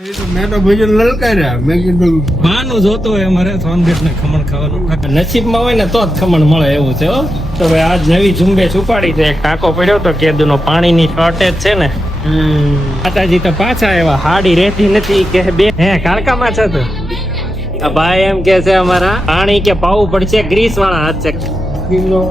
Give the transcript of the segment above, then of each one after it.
મેં તો ભોજન લલકાર્યા. મેં કીધું બાનું જોતું હોય અમારે સોનગઢ ને ખમણ ખાવાનું નસીબમાં હોય ને તો જ ખમણ મળે એવું છે હો. તો ભાઈ આજ નવી ઝુંબેશ ઉપાડી છે. એક ટાંકો પડ્યો તો કેદુનો પાણીની શોર્ટેજ છે ને માતાજી તો પાછા એવા હાડી રહેતી નથી કે બે હે કાળકામાં છે તો આ ભાઈ એમ કે છે અમારા પાણી કે પાવું પડશે ગ્રીસ વાળા હાથ છે. કિલો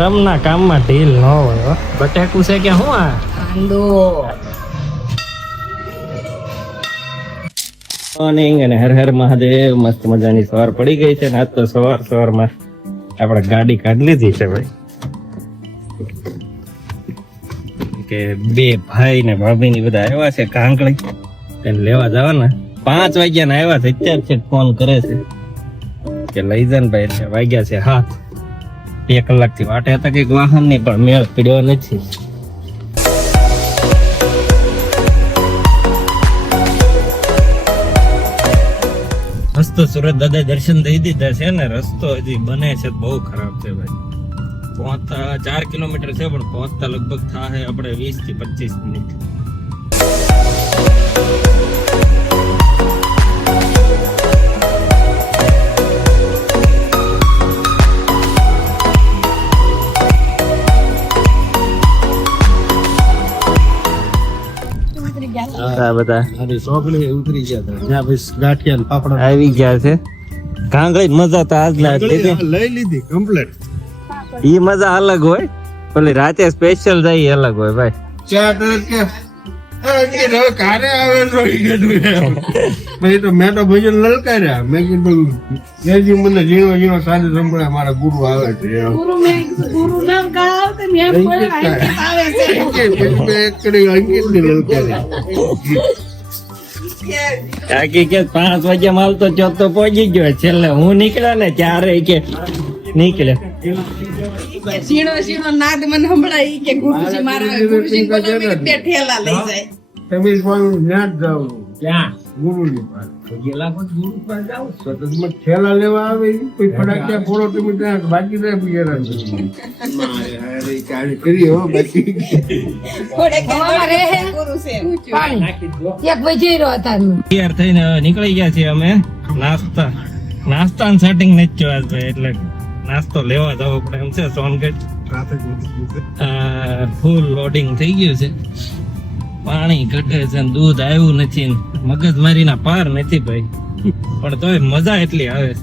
રમના કામમાં ઢીલ ન હોય. બટેકું છે કે શું આ મોર્નિંગ અને હર હર મહાદેવ. મસ્ત મજાની સવાર પડી ગઈ છે ને આજ તો સવારમાં આપણે ગાડી કાઢી લીધી છે ભાઈ કે બે ભાઈ ને ભાભી ની બધા આવ્યા છે કાંકળી એને લેવા જવાના. 5 વાગ્યા ના આવ્યા છે અત્યારે ફોન કરે છે કે લઈ જા ને ભાઈ. એટલે વાગ્યા છે 7 કલાક થી વાટે હતા કઈક વાહન ની પણ મેળ પડ્યો નથી. રસ્તો સુરત દાદા દર્શન દઈ દીધા છે ને રસ્તો હજી બને છે બહુ ખરાબ છે ભાઈ. પહોંચતા 4 કિલોમીટર છે પણ પહોંચતા લગભગ થાય આપણે 20 થી 25 મિનિટ. બધા ચોકડી ઉતરી ગયા હતા. ત્યાં પછી ગાંઠિયા ને પાપડા આવી ગયા છે. કાંગળી મજા તો આજ ના લઈ લીધી કમ્પ્લીટ. ઈ મજા અલગ હોય પેલી રાતે સ્પેશિયલ જાય અલગ હોય ભાઈ. ચા તરત કે કારે આવે તો ભાઈ તો મેં તો ભોજન લલકાર્યા. મેં કીધું જેજી મને ઝીણો ઝીણો સાદે સંભળાય મારા ગુરુ આવે છે. કાકી કે 5 વાગ્યા માલ તો ચોથો પહોંચી ગયો. છેલ્લે હું નીકળ્યા ને ત્યારે કે નીકળે સીણો સીણો નાદ મને સંભળાય કે ગુરુજી મારા ગુરુજી બોલો કે બે ઠેલા લઈ જાય. તમે પણ ત્યાં જ જાવ ક્યાં ગુરુજી પાસે ગેલા પણ ગુરુ પર જાવ તો તમે ઠેલા લેવા આવે કોઈ ફટાકડા ફોડો તમે ત્યાં બાકી રહે બિયારા કરી હો બાકી થોડે કહેવા રહે ગુરુ છે એક વજે રહ્યો હતા તૈયાર થઈને નીકળી ગયા છીએ અમે. નાસ્તાનું સેટિંગ નથી થયું આજ ભાઈ એટલે નાસ્તો લેવા જવો પડે એમ છે. સોનગઢ ફૂલ લોડિંગ થઈ ગયું છે. પાણી ઘટે છે ને દૂધ આવ્યું નથી. મગજ મારીના પાર નથી ભાઈ પણ તોય મજા એટલી આવે છે.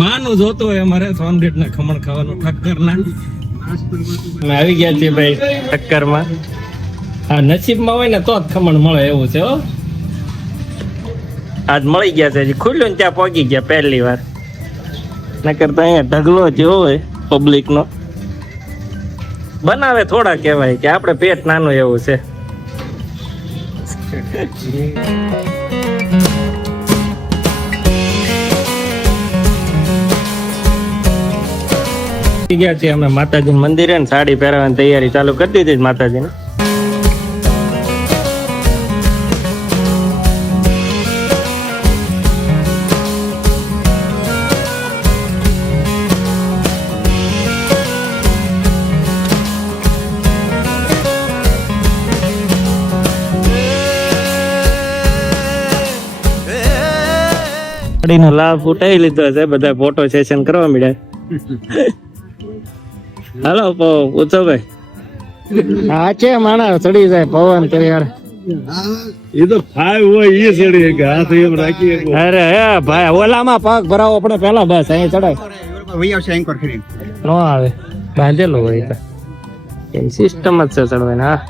બાનું જોતું હોય અમારે સોનગઢ ના ખમણ ખાવાનું ઠક્કર ના. આવી ગયા છીએ ભાઈ ઠક્કર માં. હા નસીબમાં હોય ને તો જ ખમણ મળે એવું છે હો. આજ મળી ગયા છે. હજી ખુલ્લું ને ત્યાં પહોંચી ગયા પહેલી વાર. નકર તો અહીંયા ઢગલો જેવો હોય પબ્લિક નો. બનાવે થોડા કહેવાય કે આપણે પેટ નાનું એવું છે. ગયા છીએ અમે માતાજી મંદિરે ને સાડી પહેરવાની તૈયારી ચાલુ કરી દીધી માતાજીને. ગાડીનો લાભ ઉઠાવી લીધો છે. બધા ફોટો સેશન કરવા મળ્યા. હાલો પૂછો ભાઈ. હા છે માણા ચડી જાય પવન તો યાર. એ તો ફાઈવ હોય એ ચડી કે હાથ એમ રાખી. અરે હે ભાઈ ઓલામાં પગ ભરાવો આપણે પેલા બસ અહીં ચડાય નો આવે બાંધેલો હોય તો એમ સિસ્ટમ જ છે ચડવાની. હા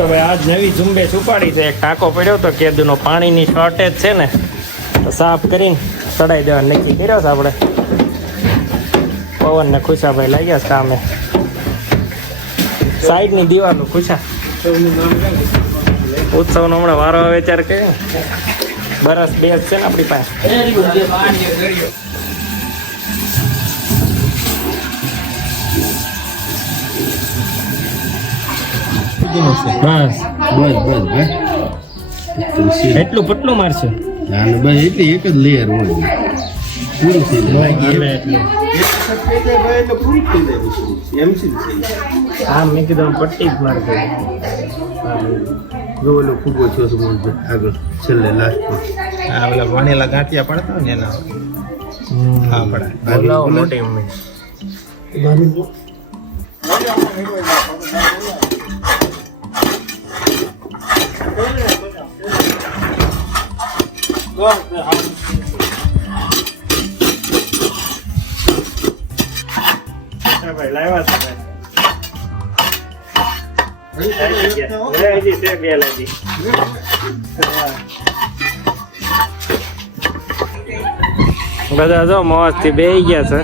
તો ભાઈ આજ નવી ઝુંબેશ ઉપાડી છે. એક ટાંકો પડ્યો તો કેદુનો પાણીની શોર્ટેજ છે ને તો સાફ કરીને ચડાઈ દેવા નક્કી કર્યો છે આપણે. પવન ને ખુશાભાઈ લાગ્યા છે કામે. સાઈડ ની દિવાલો ખુશા ઉત્સવ નો હમણાં વારો આવે ત્યારે કે બરસ બે છે ને આપણી પાસે. બસ એટલું પટલું મારશે. એટલી એક જ લેયર હોય પૂરું થઈ જાય એટલે પૂરું થઈ જાય એમ છે. હા મેં કીધું પટ્ટી જ મારશે. જો ઓલો ફૂગો છો આગળ છેલ્લે લાસ્ટ ઓલા વણેલા ગાંઠિયા પડતા હોય ને એના હા પડાય. બોલાવો મોટી મમ્મી. ભાઈ લાવ્યા છે બધા જો મોજ થી બેહી ગયા છે.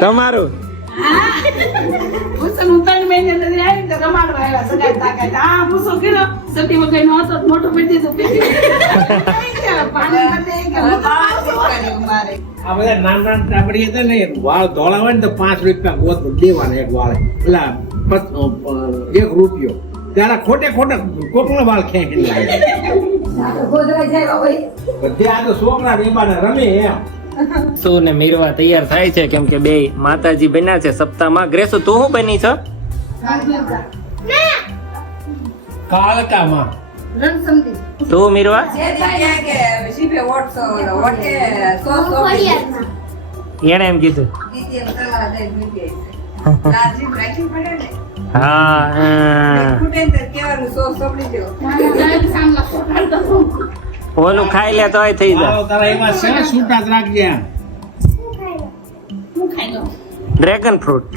તમારું આ બધા નાના ટાબડી હતા ને વાળ ધોળા હોય ને તો 5 રૂપિયા ગોત દેવાના એક વાળે પેલા ₹1 ત્યારે ખોટે ખોટા કોકનો વાળ ખેંચી લાગે બધે આ તો છોકરા વેબાને રમે એમ. તું ને મીરવા તૈયાર થાય છે કેમ કે બે માતાજી બન્યા છે સપ્તાહમાં. ગ્રેસુ તું શું બની છો? કાળકામાં તું મીરવા એને એમ કીધું. હા ઓલું ખાઈ લે તો થઈ જાય. તારા એમાં છે ને છૂટા જ રાખજે એમ. ડ્રેગન ફ્રૂટ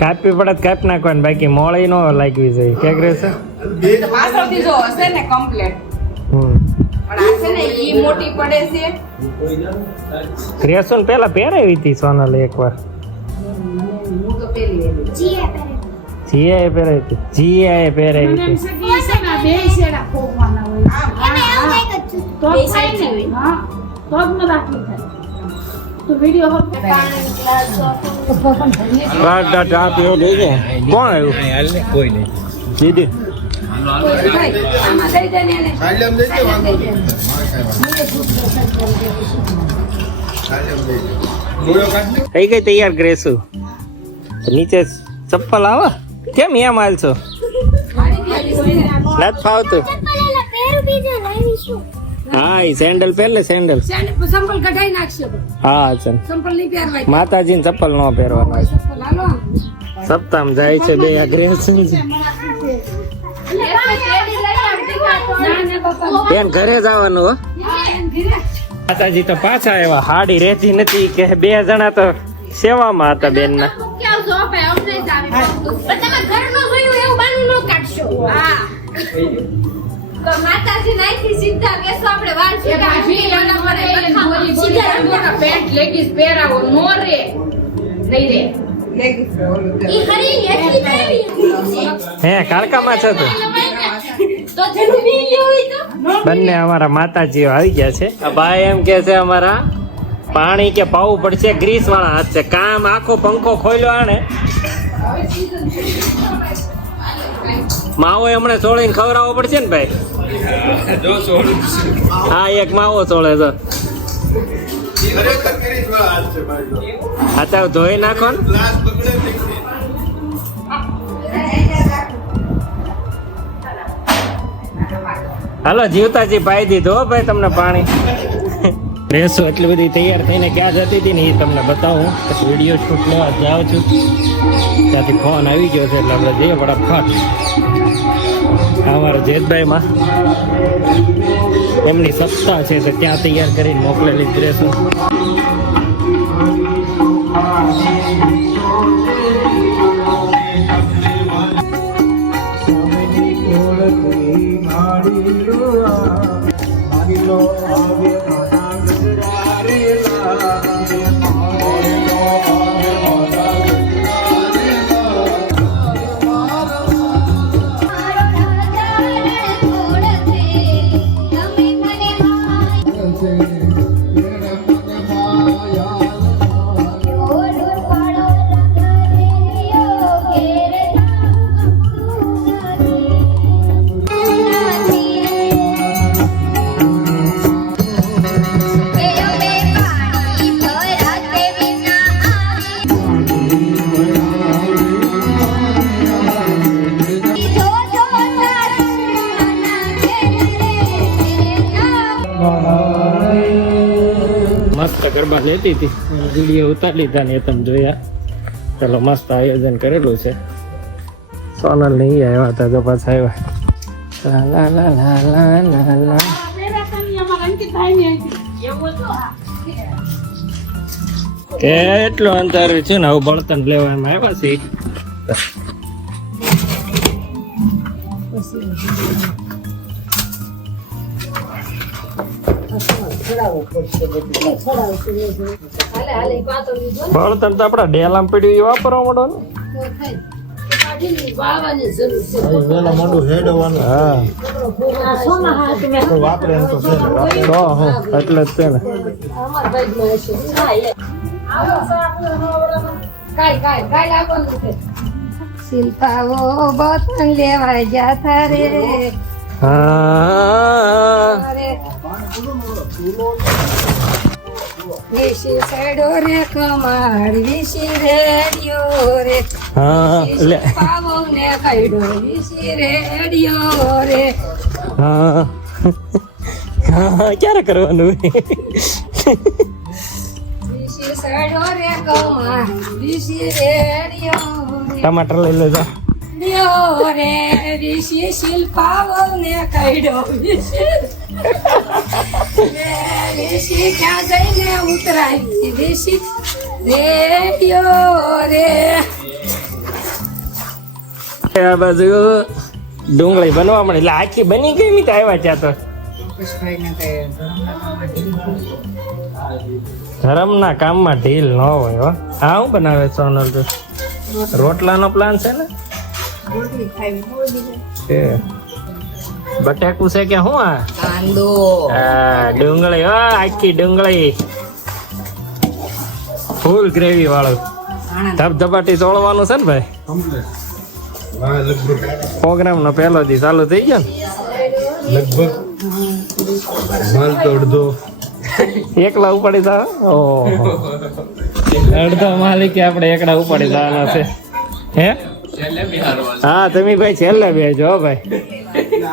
કાપી પડે કાપી નાખવાની બાકી મોળી નો લાગવી જોઈએ. કે ગ્રેસ ગ્રેસુન પેલા પહેરાવી હતી સોનલ એકવાર. જીઆઈ પહેરાવી હતી. જીઆઈ પહેરાવી હતી. કોણ આવ્યું? કોઈ નહીં દીદી થઈ ગઈ તૈયાર ગ્રેસુ. નીચે ચપ્પલ આવે કેમ એમ હાલ છો? નથી ફાવતું. હા એ સેન્ડલ પહેર લે સેન્ડલ. સંપલ કઢાઈ નાખશે. હા ચાલ સંપલ નહીં પહેરવાય. માતાજી ને ચપ્પલ ન પહેરવાના. સપ્તાહમાં જાય છે બે ગ્રેસ. બેન ઘરે જવાનું હો. માતાજી તો પાછા આવ્યા. હાડી રહેતી નથી કે 2 જણા તો સેવામાં હતા બેન ના. માતાજી નાઈથી સીધા બેસો આપણે વાળ સીધા પેન્ટ લેગીસ પહેરાવો નો રે નહીં રે ઈ ખરી એટલી પહેરી હે કાળકામાં છે તો જન્મી હોય તો બંને અમારા માતાજીઓ આવી ગયા છે. આ ભાઈ એમ કે છે અમારા પાણી કે પાવું પડશે. ગ્રીસ વાળા હાથ છે. કામ આખો પંખો ખોલ્યો આને. માવો હમણાં ચોળીને ખવડાવવો પડશે ને ભાઈ. હા એક માવો ચોળે તો હા તો ધોઈ નાખો ને. હાલો જીવતાજી પાઈ દીધો હો ભાઈ તમને પાણી. રેસો એટલી બધી તૈયાર થઈને ક્યાં જતી હતી ને એ તમને બતાવું. પછી વિડીયો શૂટ લેવા જાઉં છું. ત્યાંથી ફોન આવી ગયો છે એટલે આપણે જઈએ ફટાફટ. અમારા જેતભાઈમાં એમની સત્તા છે તો ત્યાં તૈયાર કરીને મોકલેલી ડ્રેસો. મસ્ત ગરબા લેતી હતી વિડીયો ઉતારી લીધા ને એ તમે જોયા. ચલો મસ્ત આયોજન કરેલું છે. સોનલ ને ઈ આવ્યા હતા તો પાછા આવ્યા. લા લા લા લા લા લા. કેટલું અંતર છે ને આવું બળતણ લેવા એમ આવ્યા છે. બળતણ તો આપડા ડેલામ પડ્યું એ વાપરવા માંડો ને. એટલે જ છે ને. શિલ્પાઓ બતન લેવા જાતા રે હા વિશી સડો રે કમાડ વિશી રેડિયો રે હા લે પાવો ને કઈડો વિશી રેડિયો રે હા હા ક્યારે કરવાનું વિશી સડો રે કમાડ વિશી રેડિયો રે ટમાટર લઈ લેજો. લ્યો રે વિશી શિલ્પાવો ને કઈડો વિશી ક્યાં જઈને ઉતરાઈ વિશી રેડિયો રે આ બાજુ ડુંગળી બનવા મળે એટલે આખી બની ગઈ મી તો આવ્યા ત્યાં તો ધર્મના કામમાં ઢીલ ન હોય હો. હા હું બનાવે સોનલ તો રોટલાનો પ્લાન છે ને છે. બટાકું છે કે શું આ કાંદો હા ડુંગળી હો આખી ડુંગળી ફૂલ ગ્રેવી વાળું ધબધબાટી તોડવાનું છે ને ભાઈ. પ્રોગ્રામ નો પહેલો દી ચાલુ થઈ ગયો ને લગભગ માલ તો અડધો એકલા ઉપાડી જા. ઓહો અડધો માલિક આપણે એકડા ઉપાડી જવાના છે હે. હા તમે ભાઈ છેલ્લે બેજો હો ભાઈ.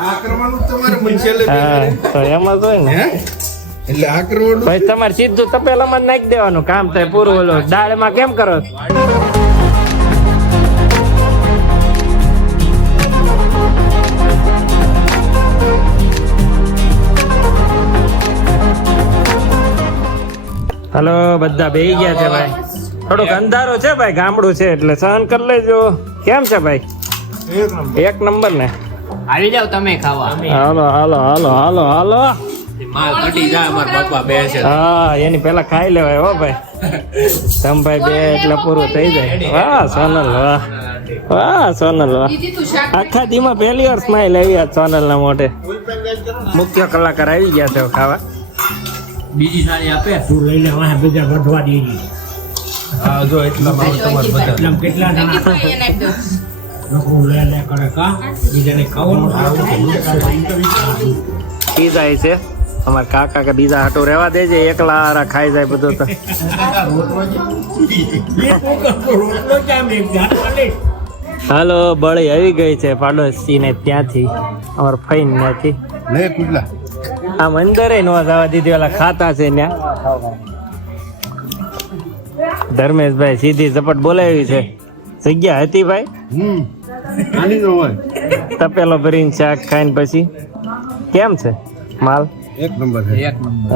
આ કરવાનું તમારે મન છેલ્લે હા તો એમ જ હોય ને એટલે આ કરવાનું ભાઈ તમારે સીધું તપેલામાં જ નાખી દેવાનું કામ થાય પૂરું. ઓલો દાળમાં કેમ કરો હલો બધા બેહી ગયા છે ભાઈ. થોડુંક અંધારો છે ભાઈ ગામડું છે એટલે સહન કરી લેજો. કેમ છે ભાઈ એક નંબર ને. આવી જાવ તમે ખાવા. હાલો હાલો હાલો હાલો હાલો. માલ ઘટી જાય અમારા બાપા બે છે. હા એની પેલા ખાઈ લેવાય હો ભાઈ. તમભાઈ બે એટલે પૂરું થઈ જાય. વાહ સોનલ વાહ વાહ સોનલ વાહ. આખા દીમાં પહેલી વાર સ્માઈલ આવી આ સોનલ ના મોઢે. મુખ્ય કલાકાર આવી ગયા છે ખાવા. બીજી સારી આપે. તું લઈ લે વાહ બીજા વધવા દેજી. હા જો એટલા માલ તમારે બધા એટલા કેટલા જણા લોકો લે લે કરે કા બીજાને ખાવાનું પીઝા છે અમારા કાકા કે બીજા હાટું રહેવા દેજે એકલા હારા ખાઈ જાય બધું તો. રોટલો કેમ એક જાત મળે. હાલો બળી આવી ગઈ છે પાડોશી ને ત્યાંથી અમારા ફઈન ત્યાંથી. લે કુટલા આમ અંદર નો જવા દીધી ઓલા ખાતા છે ત્યાં. ધર્મેશભાઈ સીધી ઝપટ બોલાવી છે. જગ્યા હતી ભાઈ આની નો હોય તપેલો ભરીને શાક ખાઈને પછી કેમ છે માલ એક નંબર છે એક નંબર.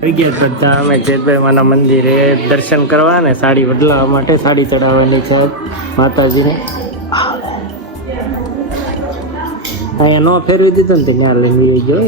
થઈ ગયા બધા અમે જેતભાઈ માના મંદિરે દર્શન કરવા ને સાડી બદલાવા માટે સાડી ચડાવવાની છે માતાજીને. અહીંયા ન ફેરવી દીધું ને ત્યાં લઈને ગયો